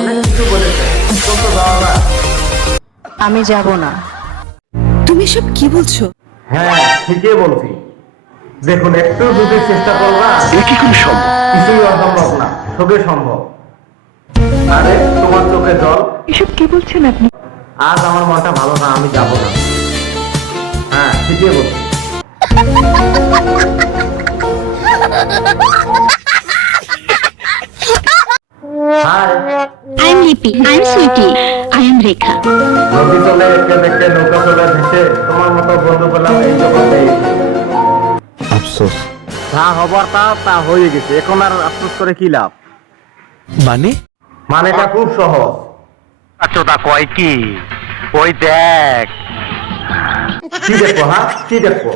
অনেক কিছু বলেছে, তোর তো যাওয়া না। আমি যাব না। তুমি সব কি বলছো? হ্যাঁ, ঠিকই বলছি। দেখুন, একটু যদি চেষ্টা করবা, এ কি করে সম্ভব? কিছুই অসম্ভব না, সবই সম্ভব। আরে তোমার চোখে জল। এসব কি বলছেন আপনি? আজ আমার মনটা ভালো না, আমি যাব না। হ্যাঁ, ঠিকই বলছি। High. I am Lipi. I am Sweetie. I am Rekha. নদী চলে দেখতে দেখতে নৌকা চলে ভেসে, তোমার মতো বন্ধু পেলাম এই জগতে। আফসোস। যা হবার তা তা হয়ে গেছে, এখন আর আফসোস করে কি লাভ? মানে? মানেটা খুব সহজ। আচ্ছা কয় কি? ওই দেখ। কি দেখবো? হ্যাঁ, কি দেখবো?